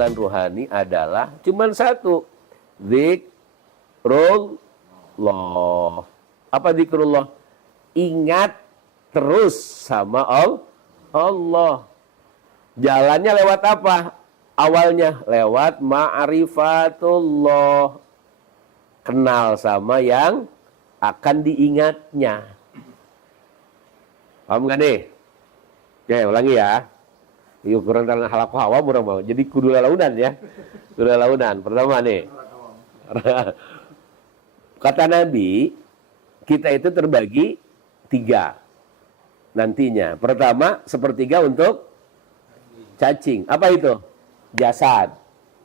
amalan rohani adalah cuman satu, zikrullah. Apa zikrullah? Ingat terus sama Allah. Jalannya lewat apa? Awalnya lewat ma'rifatullah. Kenal sama yang akan diingatnya. Paham gak nih? Oke, ulangi ya. Yuk kurang tangan halaku hawa murah mau. Jadi kudu launan ya. Kudu launan. Pertama nih. Kata Nabi, kita itu terbagi 3 nantinya. Pertama, sepertiga untuk cacing. Apa itu? Jasad.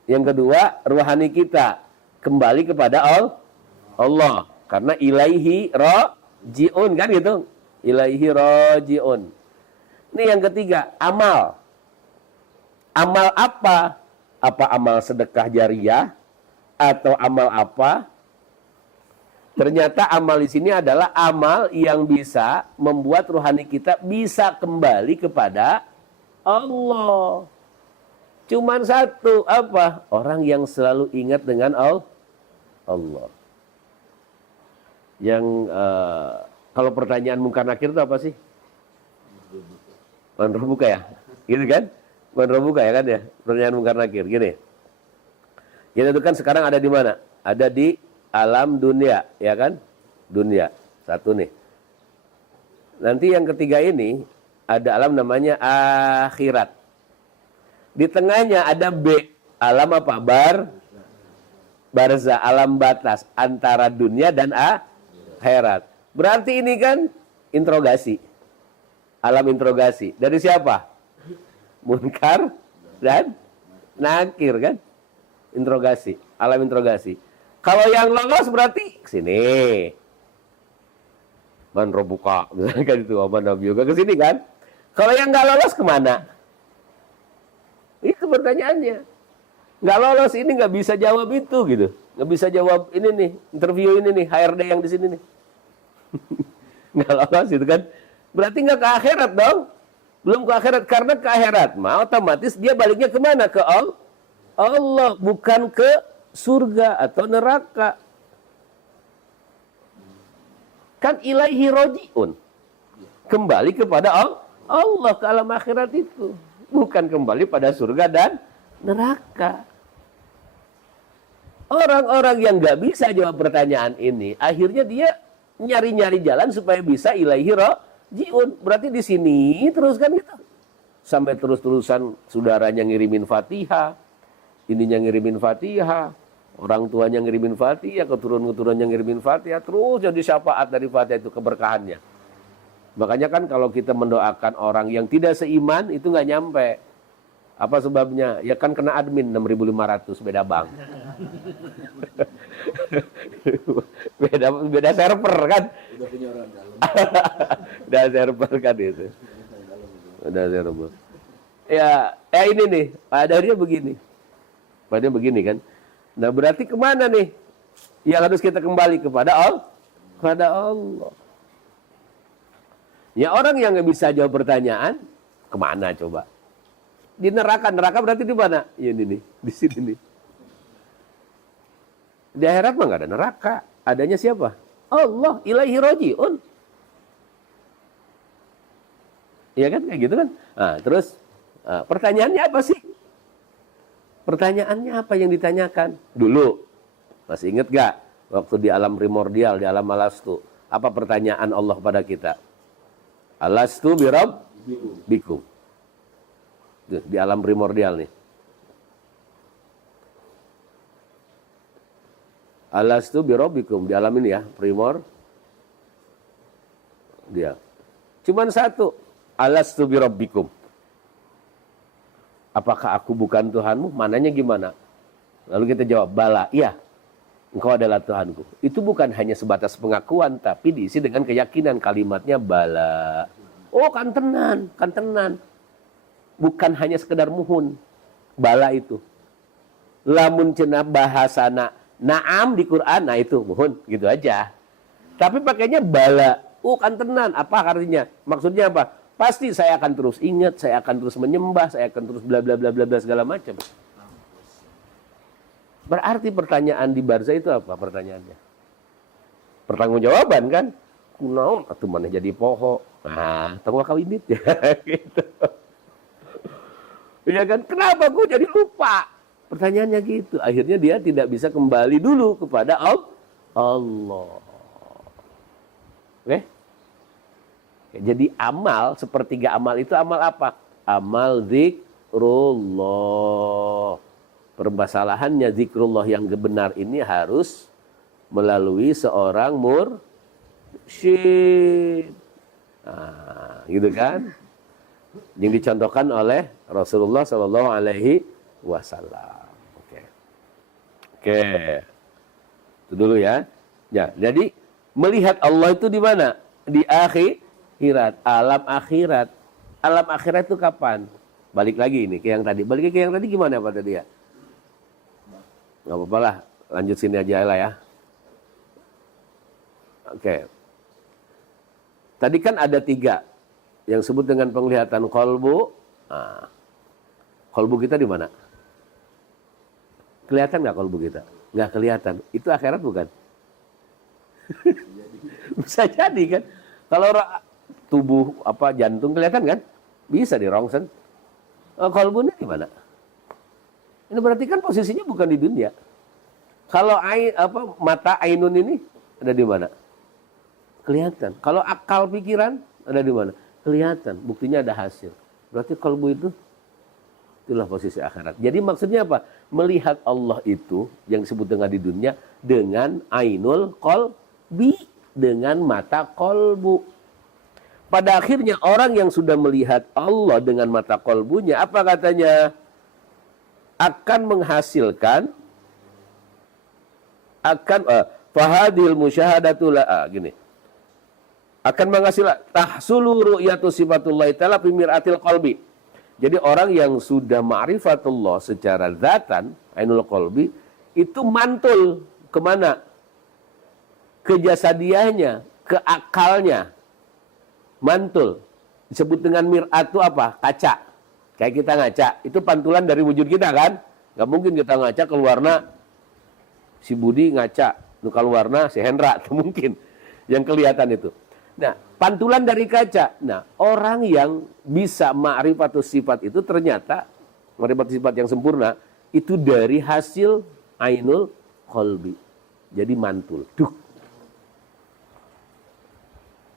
Yang kedua, ruhani kita kembali kepada Allah. Karena ilaihi rajiun kan gitu. Ilaihi rajiun. Ini yang ketiga, amal. Amal apa? Apa amal sedekah jariyah atau amal apa? Ternyata amal di sini adalah amal yang bisa membuat rohani kita bisa kembali kepada Allah. Cuman satu, apa? Orang yang selalu ingat dengan Allah. Yang kalau pertanyaan mungkar nakir itu apa sih? Manrobuka ya? Gitu kan? Manrobuka ya kan ya? Pertanyaan mungkar nakir, gini. Kita itu kan sekarang ada di mana? Ada di alam dunia, ya kan? Dunia, satu nih. Nanti yang ketiga ini, ada alam namanya akhirat. Di tengahnya ada B, alam apa? Barza, alam batas antara dunia dan akhirat. Berarti ini kan interogasi. Alam interogasi. Dari siapa? Munkar dan nakir kan? Interogasi. Alam interogasi. Kalau yang lolos berarti kesini. Man robuka. Misalnya kan itu. Aman Nabi juga kesini kan? Kalau yang nggak lolos kemana? Itu pertanyaannya. Nggak lolos ini nggak bisa jawab itu gitu. Nggak bisa jawab ini nih. Interview ini nih. HRD yang di sini nih. Nggak lolos itu kan. Berarti nggak ke akhirat dong. Belum ke akhirat. Karena ke akhirat mah otomatis dia baliknya kemana? Ke Allah. Bukan ke surga atau neraka. Kan ilaihi rojiun. Kembali kepada Allah. Ke alam akhirat itu. Bukan kembali pada surga dan neraka. Orang-orang yang nggak bisa jawab pertanyaan ini, akhirnya dia nyari-nyari jalan supaya bisa ilaihi rojiun. Berarti di sini terus kan gitu. Sampai terus-terusan saudaranya ngirimin Fatihah, ininya ngirimin Fatihah, orang tuanya ngirimin Fatihah, keturunan-keturunannya ngirimin Fatihah, terus jadi syafaat dari Fatihah itu keberkahannya. Makanya kan kalau kita mendoakan orang yang tidak seiman itu nggak nyampe. Apa sebabnya? Ya kan kena admin 6.500 beda bank. beda server kan. Udah punya orang dalam. Udah server kan itu. Udah server. Ya ini nih, padanya begini. Padanya begini kan. Nah berarti kemana nih? Yang harus kita kembali kepada Allah. Kepada Allah. Ya orang yang nggak bisa jawab pertanyaan, kemana coba? Di neraka. Neraka berarti di mana? Ya ini nih, di sini nih. Di akhirat mah nggak ada neraka. Adanya siapa? Allah, ilaihi rojiun. Iya kan? Kayak gitu kan? Nah, terus pertanyaannya apa sih? Pertanyaannya apa yang ditanyakan? Dulu, masih ingat gak? Waktu di alam primordial, di alam alastu. Apa pertanyaan Allah pada kita? Alastu birabbikum. Di alam primordial nih. Alastu birabbikum. Di alam ini ya, primor. Dia. Cuman satu. Alastu birabbikum. Apakah aku bukan Tuhanmu? Mananya gimana? Lalu kita jawab, bala. Iya, engkau adalah Tuhanku. Itu bukan hanya sebatas pengakuan, tapi diisi dengan keyakinan. Kalimatnya bala. Oh, kan tenan, kan tenan. Bukan hanya sekedar muhun. Bala itu. Lamun cenah bahasana na'am di Quran, nah itu muhun, gitu aja. Tapi pakainya bala. Oh, kan tenan. Apa artinya? Maksudnya apa? Pasti saya akan terus ingat, saya akan terus menyembah, saya akan terus bla bla bla bla bla segala macam. Berarti pertanyaan di barzah itu apa pertanyaannya? Pertanggungjawaban kan? Kunaon atuh maneh jadi poho. Nah, tong kawinit ya gitu. Ya kan? Kenapa gue jadi lupa? Pertanyaannya gitu. Akhirnya dia tidak bisa kembali dulu kepada Allah. Oke? Jadi amal, sepertiga amal itu amal apa? Amal zikrullah. Permasalahannya zikrullah yang benar ini harus melalui seorang mursyid. Nah, gitu kan? Yang dicontohkan oleh Rasulullah Shallallahu Alaihi Wasallam. Oke, oke, itu dulu ya. Ya, jadi melihat Allah itu di mana? Di akhirat, alam akhirat. Alam akhirat itu kapan? Balik lagi ini ke yang tadi. Balik ke yang tadi gimana Pak tadi ya? Nggak apa-apa lah, lanjut sini aja lah ya. Oke. Tadi kan ada 3 yang sebut dengan penglihatan kolbu. Nah, kolbu kita di mana? Kelihatan nggak kolbu kita? Nggak kelihatan. Itu akhirat bukan? Bisa jadi kan? Kalau tubuh apa jantung kelihatan kan? Bisa dirongsen. Kolbunya di mana? Ini berarti kan posisinya bukan di dunia. Kalau mata ainun ini ada di mana? Kelihatan. Kalau akal pikiran ada di mana? Kelihatan. Buktinya ada hasil. Berarti kalbu itu itulah posisi akhirat. Jadi maksudnya apa? Melihat Allah itu yang disebut dengan di dunia dengan ainul qalbi, dengan mata kolbu. Pada akhirnya orang yang sudah melihat Allah dengan mata kolbunya, apa katanya? Akan menghasilkan fahadil musyahadatul gini. Akan menghasilkan tahsulu ru'yatu sifatullah ta'ala fi mir'atil qalbi. Jadi orang yang sudah ma'rifatullah secara zatan, ainul qalbi, itu mantul kemana? Ke jasadiahnya, ke akalnya. Mantul. Disebut dengan mir'at itu apa? Kaca. Kayak kita ngaca. Itu pantulan dari wujud kita kan? Gak mungkin kita ngaca keluarna si Budi ngaca. Keluarna si Hendra. Itu mungkin. Yang kelihatan itu. Nah, pantulan dari kaca. Nah, orang yang bisa ma'rifatus sifat itu ternyata ma'rifatus sifat yang sempurna itu dari hasil ainul qalbi. Jadi mantul. Duh.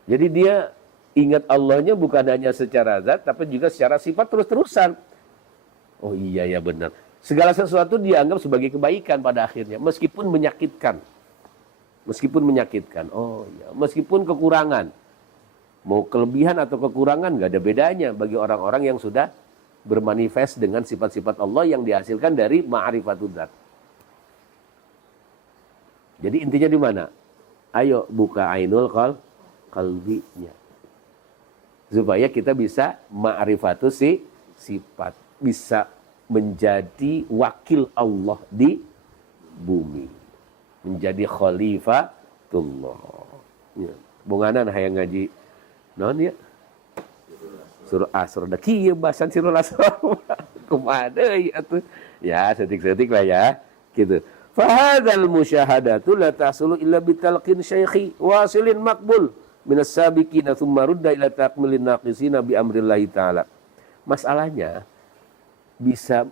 Jadi dia ingat Allahnya bukan hanya secara zat tapi juga secara sifat terus-terusan. Oh iya ya benar. Segala sesuatu dianggap sebagai kebaikan pada akhirnya meskipun menyakitkan. Meskipun menyakitkan, oh ya, meskipun kekurangan, mau kelebihan atau kekurangan nggak ada bedanya bagi orang-orang yang sudah bermanifest dengan sifat-sifat Allah yang dihasilkan dari ma'rifatul dzat. Jadi intinya di mana? Ayo buka ainul qalbinya, supaya kita bisa ma'rifatus sifat, bisa menjadi wakil Allah di bumi. Menjadi khalifatullah. Ya. Bunganan hayang ngaji non ya. Surah Asr da kieu bahasan surah Asr. Kumaha deui atuh. Ya, setik-setik lah ya. Gitu. Fa hadzal musyahadatu la tahsulu illa bitalqin syaikhi wasilin maqbul minas sabiqina tsumma rudda ila takmilin naqisina bi amrillah taala. Masalahnya bisa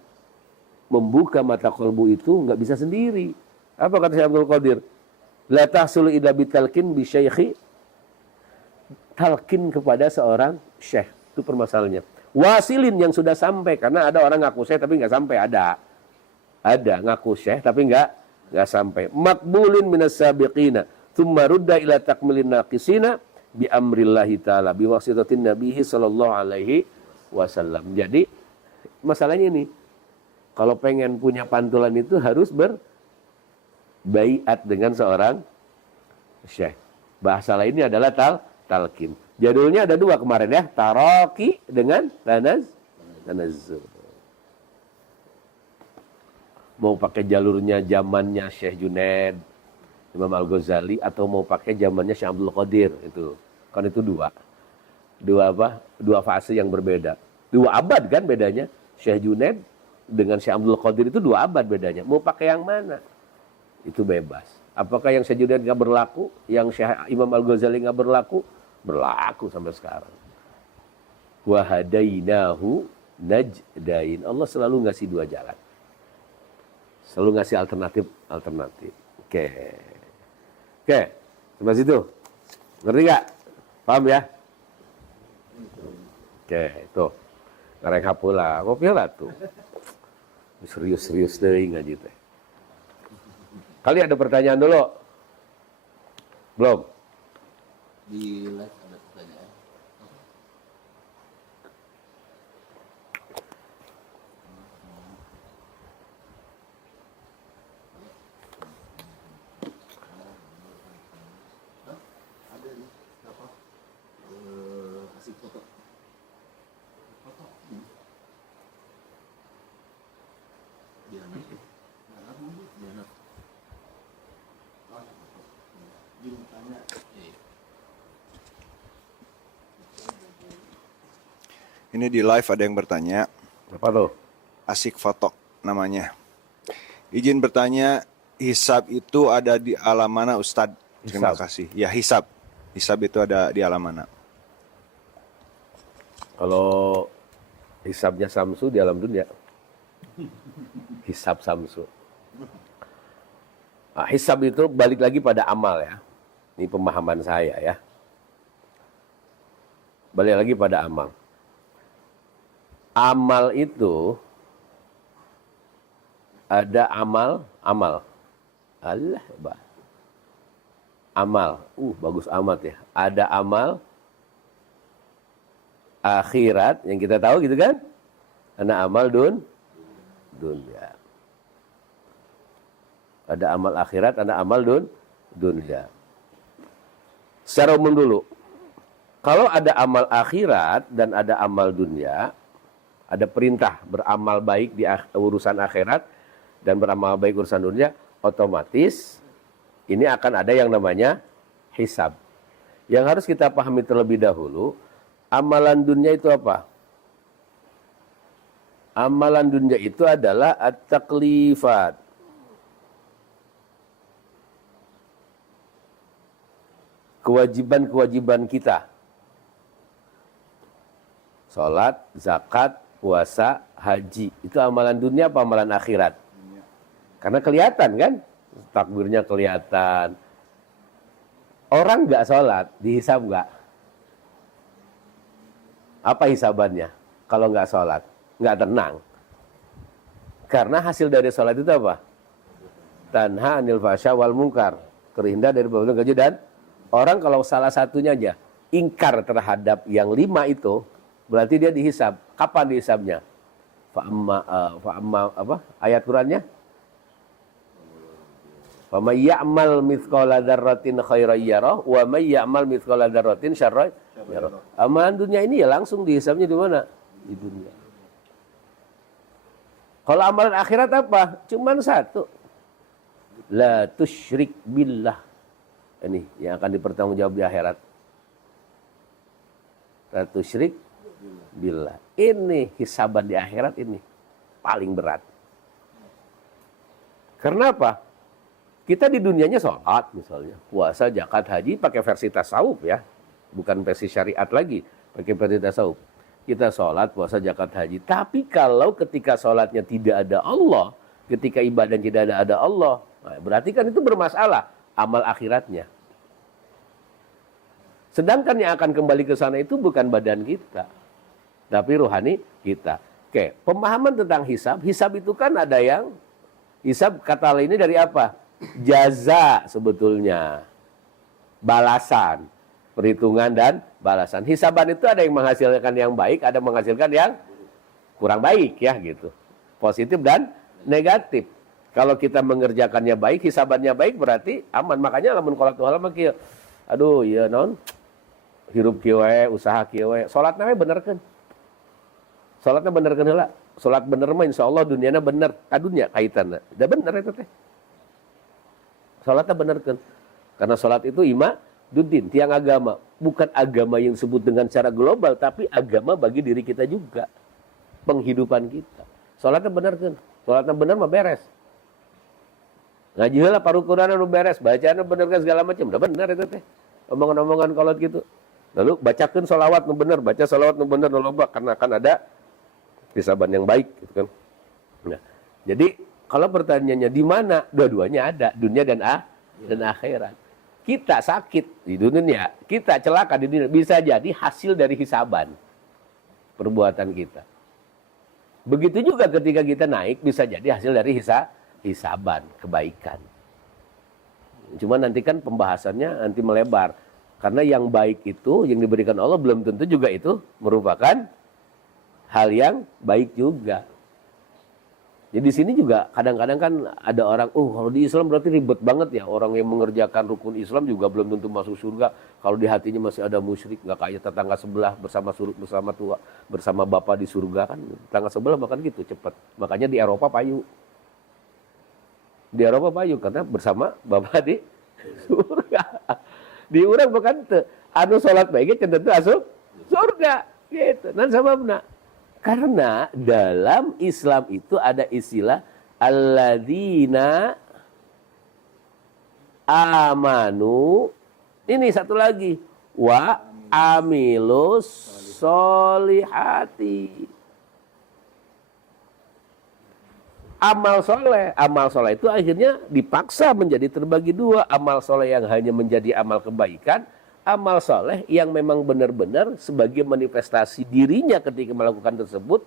membuka mata kalbu itu nggak bisa sendiri. Apa kata Syekh Abdul Qadir? La tahsulu illa bitalqin bi syaikhi. Talqin kepada seorang syekh. Itu permasalahannya. Wasilin yang sudah sampai. Karena ada orang ngaku syekh tapi nggak sampai. Ada ngaku syekh tapi nggak sampai. Makbulin minas sabiqina. Thumma rudda ila takmilin naqisina bi amrillahi ta'ala. Bi wasitatin nabihi sallallahu alaihi wasallam. Jadi masalahnya ini. Kalau pengen punya pantulan itu harus baiat dengan seorang syekh. Bahasa lainnya adalah talqin. Jadulnya ada 2 kemarin ya, taraqi dengan tanazzul. Mau pakai jalurnya zamannya Syekh Junaid, Imam Al-Ghazali atau mau pakai zamannya Syekh Abdul Qadir itu. Kan itu 2 fase yang berbeda. 2 abad kan bedanya. Syekh Junaid dengan Syekh Abdul Qadir itu 2 abad bedanya. Mau pakai yang mana? Itu bebas. Apakah yang Syekh Junaid nggak berlaku, yang Syekh Imam Al-Ghazali nggak berlaku? Berlaku sampai sekarang. Wa hadainahu najdain. Allah selalu ngasih 2 jalan. Selalu ngasih alternatif. Oke. Sampai situ. Ngerti nggak? Paham ya? Oke, tuh. Ngarek pula. Kopi lah tuh. Serius-serius deh ngaji teh. Kali ada pertanyaan dulu? Belum? Di live ada pertanyaan. Ada nih, apa? Kasih foto. Foto. Diana. Diana. Tanya. Ini di live ada yang bertanya, Apa tuh? Asik Foto namanya. Izin bertanya, hisab itu ada di alam mana Ustadz? Terima Hisab. kasih. Ya hisab. Hisab itu ada di alam mana? Kalau hisabnya Samsu di alam dunia. Hisab Samsu. Nah, hisab itu balik lagi pada amal ya. Ini pemahaman saya ya. Balik lagi pada amal. Amal itu ada amal. Allah, bah. Amal. Bagus amat ya. Ada amal akhirat yang kita tahu gitu kan? Ada amal dunia. Ada amal akhirat, ada amal dunia. Secara umum dulu. Kalau ada amal akhirat dan ada amal dunia, ada perintah beramal baik di urusan akhirat dan beramal baik urusan dunia, otomatis ini akan ada yang namanya hisab. Yang harus kita pahami terlebih dahulu, amalan dunia itu apa? Amalan dunia itu adalah at-taklifat. Kewajiban-kewajiban kita. Salat, zakat, puasa, haji. Itu amalan dunia apa amalan akhirat? Karena kelihatan kan? Takbirnya kelihatan. Orang nggak sholat, dihisab nggak? Apa hisabannya? Kalau nggak sholat, nggak tenang. Karena hasil dari sholat itu apa? Tanha anil fasya wal munkar. Terhindar dari perbuatan keji dan orang kalau salah satunya aja ingkar terhadap yang 5 itu, berarti dia dihisab. Kapan dihisabnya? Fa'amma apa? Ayat Qur'annya? Wa may ya'mal mithqala dzarratin khairan yarah wa may ya'mal mithqala dzarratin syarran yarah. Amalan dunia ini ya langsung dihisabnya di mana? Di dunia. Kalau amalan akhirat apa? Cuman satu. La tusyrik billah. Ini yang akan dipertanggungjawab di akhirat. La tusyrik billah. Ini hisaban di akhirat ini paling berat. Karena apa? Kita di dunianya sholat misalnya, puasa, zakat, haji pakai versi tasawuf ya, bukan versi syariat lagi, pakai versi tasawuf. Kita sholat, puasa, zakat, haji. Tapi kalau ketika sholatnya tidak ada Allah, ketika ibadah tidak ada Allah, nah, berarti kan itu bermasalah amal akhiratnya. Sedangkan yang akan kembali ke sana itu bukan badan kita, tapi rohani kita. Oke, pemahaman tentang hisab. Hisab itu kan ada yang hisab kata lainnya dari apa? Jaza sebetulnya, balasan, perhitungan dan balasan. Hisaban itu ada yang menghasilkan yang baik, ada yang menghasilkan yang kurang baik ya gitu. Positif dan negatif. Kalau kita mengerjakannya baik, hisabannya baik berarti aman. Makanya lamun qolat halal mah kieu. Aduh, ieu naon? Hirup kieu we, usaha kieu we. Salatna we benerkeun. Salatna benerkeun heula. Salat bener mah insyaallah duniana bener. Ka dunya kaitanna. Da bener eta teh. Salatnya benerkan. Karena salat itu imaduddin, tiang agama. Bukan agama yang disebut dengan cara global, tapi agama bagi diri kita juga. Penghidupan kita. Sholatnya bener kan? Sholatnya bener mah beres. Ngaji heula parukuran anu beres, bacaannya bener kan segala macam. Udah bener itu teh. Omongan-omongan kolot gitu. Lalu bacakan sholawat nu bener, baca sholawat nu bener nu loba karena akan ada hisaban yang baik gitu kan. Nah, jadi kalau pertanyaannya di mana? Dua-duanya ada, dunia dan akhirat. Kita sakit di dunia, kita celaka di dunia, bisa jadi hasil dari hisaban perbuatan kita. Begitu juga ketika kita naik, bisa jadi hasil dari hisaban, kebaikan. Cuma nanti kan pembahasannya nanti melebar. Karena yang baik itu, yang diberikan Allah belum tentu juga itu merupakan hal yang baik juga. Jadi di sini juga kadang-kadang kan ada orang, kalau di Islam berarti ribet banget ya. Orang yang mengerjakan rukun Islam juga belum tentu masuk surga. Kalau di hatinya masih ada musyrik, nggak kayak tetangga sebelah bersama tua, bersama bapak di surga kan. Tetangga sebelah bahkan gitu cepat. Makanya di Eropa payu. Di Eropa payu karena bersama bapak di surga. Di urang bukan teu anu salat bae ge tentu asup surga gitu. Nan sababna karena dalam Islam itu ada istilah alladzina amanu. Ini satu lagi wa amilus solihati. Amal soleh itu akhirnya dipaksa menjadi terbagi dua. Amal soleh yang hanya menjadi amal kebaikan, amal soleh yang memang benar-benar sebagai manifestasi dirinya ketika melakukan tersebut.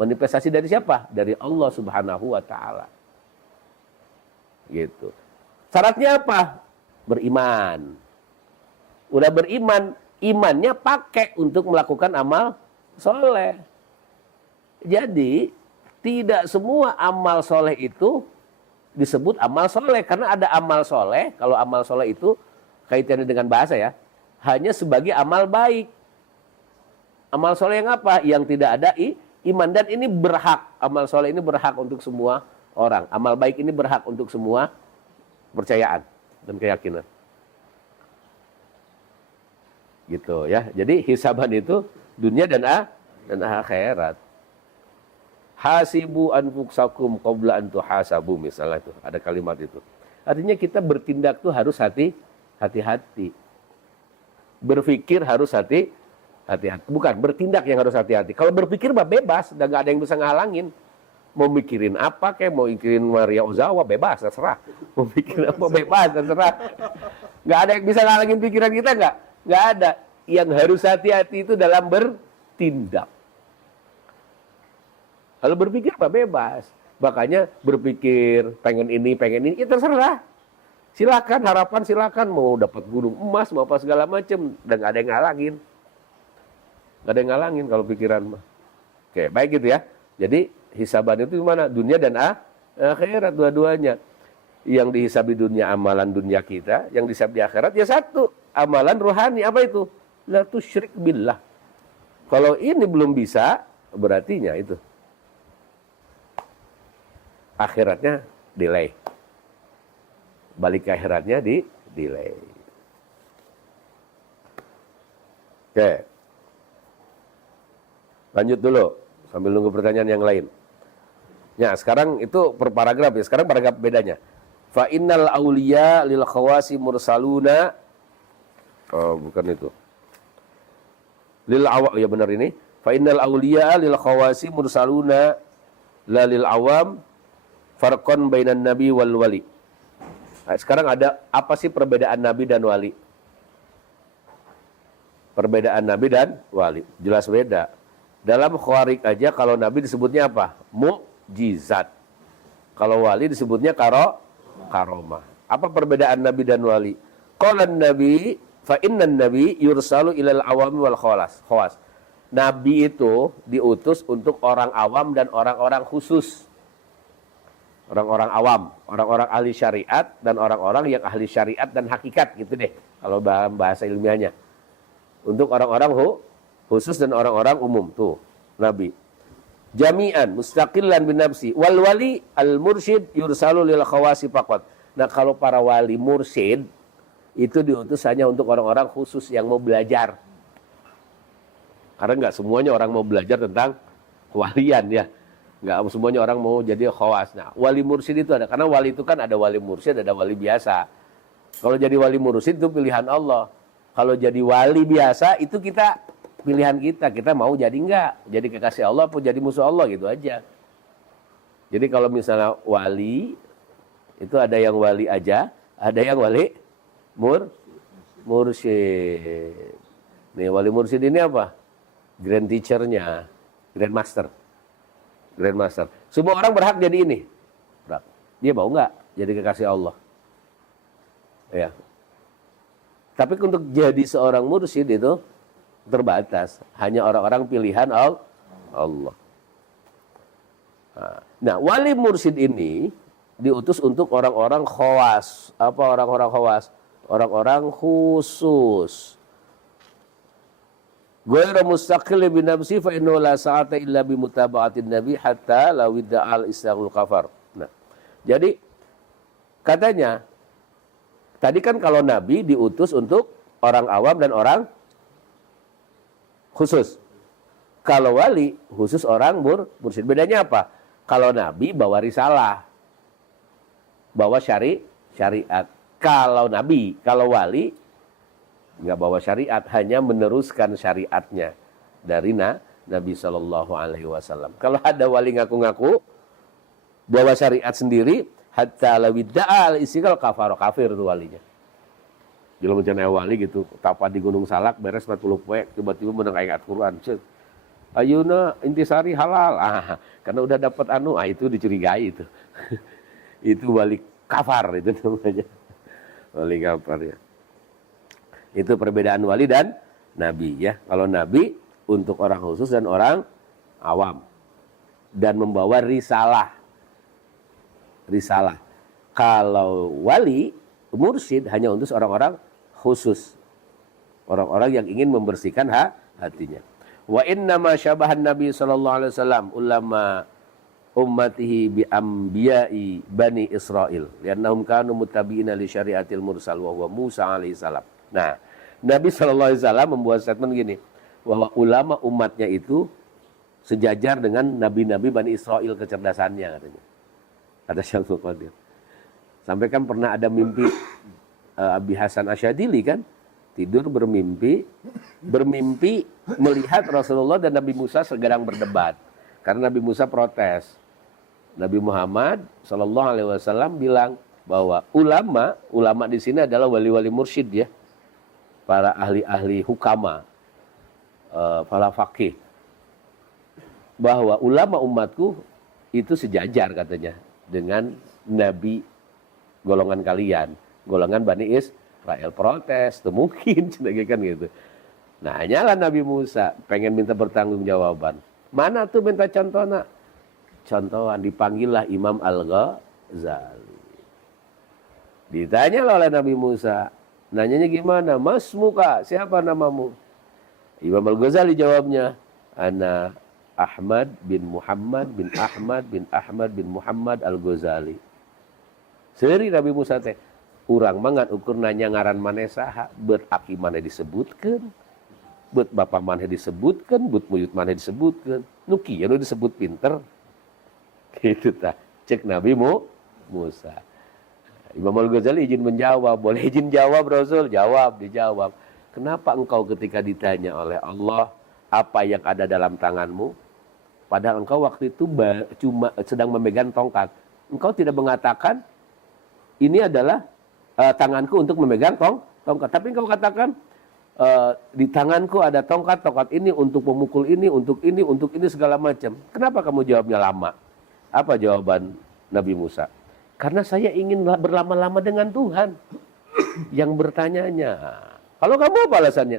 Manifestasi dari siapa? Dari Allah Subhanahu wa Ta'ala. Gitu. Syaratnya apa? Beriman. Udah beriman, imannya pakai untuk melakukan amal soleh. Jadi tidak semua amal soleh itu disebut amal soleh. Karena ada amal soleh, kalau amal soleh itu kaitannya dengan bahasa ya, hanya sebagai amal baik. Amal soleh yang apa? Yang tidak ada iman. Dan ini berhak, amal soleh ini berhak untuk semua orang. Amal baik ini berhak untuk semua percayaan dan keyakinan. Gitu ya. Jadi hisaban itu dunia dan akhirat. Hasibu anfusakum qabla an tuhasabu, misalnya itu ada kalimat itu. Artinya kita bertindak tuh harus hati-hati. Berpikir harus hati-hati. Bukan bertindak yang harus hati-hati. Kalau berpikir mah bebas, udah gak ada yang bisa ngalangin. Mau mikirin apa kayak mau mikirin Maria Ozawa bebas, terserah. Mau mikirin apa bebas, terserah. Gak ada yang bisa ngalangin pikiran kita, gak ada. Yang harus hati-hati itu dalam bertindak. Kalau berpikir apa bebas. Makanya berpikir pengen ini, ya terserah. Silakan, harapan silakan. Mau dapat gunung emas, mau apa segala macam. Dan gak ada yang ngalangin. Gak ada yang ngalangin kalau pikiran mah. Oke, baik gitu ya. Jadi hisaban itu gimana? Dunia dan akhirat dua-duanya. Yang dihisab di dunia amalan dunia kita, yang dihisab di akhirat ya satu. Amalan rohani, apa itu? La tusyrik billah. Kalau ini belum bisa, berartinya itu. Akhiratnya delay. Balik ke akhiratnya delay. Oke. Lanjut dulu sambil nunggu pertanyaan yang lain. Ya, sekarang itu per paragraf ya. Sekarang paragraf bedanya. Fa innal auliya lil khawasi mursaluna. Oh, bukan itu. Lil awam, ya benar ini. Fa innal auliya lil khawasi mursaluna la lil awam. Farqon bainan nabi wal wali. Nah, sekarang ada apa sih perbedaan nabi dan wali? Perbedaan nabi dan wali. Jelas beda. Dalam khawarik aja kalau nabi disebutnya apa? Mukjizat. Kalau wali disebutnya karomah. Apa perbedaan nabi dan wali? Qalan nabi fa innan nabi yursalu ilal awami wal khawas. Nabi itu diutus untuk orang awam dan orang-orang khusus. Orang-orang awam, orang-orang ahli syariat, dan orang-orang yang ahli syariat dan hakikat, gitu deh, kalau bahasa ilmiahnya. Untuk orang-orang khusus dan orang-orang umum, tuh, Nabi. Jami'an, mustaqillan bin nafsi, wal wali al-mursyid yursalu lil khawasi faqat. Nah, kalau para wali mursyid, itu diutus hanya untuk orang-orang khusus yang mau belajar. Karena nggak semuanya orang mau belajar tentang kewalian, ya. Nggak semuanya orang mau jadi khawas. Nah, wali mursyid itu ada. Karena wali itu kan ada wali mursyid, ada wali biasa. Kalau jadi wali mursyid itu pilihan Allah. Kalau jadi wali biasa itu kita pilihan kita. Kita mau jadi enggak. Jadi kekasih Allah atau jadi musuh Allah gitu aja. Jadi kalau misalnya wali, itu ada yang wali aja, ada yang wali mursyid. Nih wali mursyid ini apa? Grand teacher-nya, grand master. Grand master. Semua orang berhak jadi ini. Berhak. Dia mau nggak jadi kekasih Allah? Ya. Tapi untuk jadi seorang mursyid itu terbatas. Hanya orang-orang pilihan Allah. Nah, wali mursyid ini diutus untuk orang-orang khawas. Apa orang-orang khawas? Orang-orang khusus. Ghairu mustaqil bi nafsi fa innahu la sa'ata illa bi mutaba'atin nabi hatta law idda'al istighfar kafar. Nah, jadi katanya tadi kan kalau nabi diutus untuk orang awam dan orang khusus. Kalau wali khusus orang mursyid. Bedanya apa? Kalau nabi bawa risalah. Bawa syariat. Kalau nabi, kalau wali nggak bawa syariat, hanya meneruskan syariatnya dari Nabi Shallallahu Alaihi Wasallam. Kalau ada wali ngaku-ngaku bawa syariat sendiri, hatta lawiddaal istiqal kafir tuh walinya. Jangan mencari wali gitu, tapa di Gunung Salak beres 40 poek, tiba-tiba menang ayat Quran. Ayuna intisari halal, karena udah dapat itu dicurigai itu. Itu wali kafar itu namanya, wali kafar ya. Itu perbedaan wali dan nabi ya. Kalau nabi untuk orang khusus dan orang awam dan membawa risalah. Kalau wali mursyid hanya untuk orang-orang khusus. Orang-orang yang ingin membersihkan hatinya. Wa inna ma syabahan Nabi sallallahu alaihi wasallam ulama ummatihi bi anbiya'i bani Israil liannahum kanu muttabi'ina li syariatil mursal wa huwa Musa alaihi salam. Nah, Nabi SAW membuat statement gini, bahwa ulama umatnya itu sejajar dengan nabi-nabi Bani Israel kecerdasannya katanya. Kata Syamsul Qadir. Sampai kan pernah ada mimpi Abi Hasan Asyadili kan, tidur bermimpi melihat Rasulullah dan Nabi Musa sedang berdebat. Karena Nabi Musa protes. Nabi Muhammad SAW bilang bahwa ulama di sini adalah wali-wali mursyid ya. Para ahli-ahli hukama, para fakih, bahwa ulama umatku itu sejajar katanya dengan nabi golongan kalian, golongan Bani Israel. Protes, itu mungkin kan gitu. Nah, hanyalah Nabi Musa pengen minta bertanggungjawaban. Mana tuh minta contohnya? Contohan, dipanggillah Imam Al-Ghazali. Ditanya oleh Nabi Musa, nanyanya gimana? Mas muka, siapa namamu? Imam Al-Ghazali jawabnya, ana Ahmad bin Muhammad bin Ahmad bin Ahmad bin Muhammad Al-Ghazali. Seri Nabi Musa teh, urang mangan ukur nanya ngaran maneh saha, beut aki maneh disebutkeun, beut bapa maneh disebutkeun, beut buyut maneh disebutkeun. Nu kieu nu disebut pinter. Gitu tah, cek Nabi Musa. Imam Al-Ghazali izin menjawab, boleh izin jawab Rasul, dijawab. Kenapa engkau ketika ditanya oleh Allah apa yang ada dalam tanganmu, padahal engkau waktu itu cuma sedang memegang tongkat, engkau tidak mengatakan ini adalah tanganku untuk memegang tongkat, tapi engkau katakan di tanganku ada tongkat ini untuk memukul ini, untuk ini segala macam. Kenapa kamu jawabnya lama? Apa jawaban Nabi Musa? Karena saya ingin berlama-lama dengan Tuhan yang bertanyanya. Kalau kamu apa alasannya?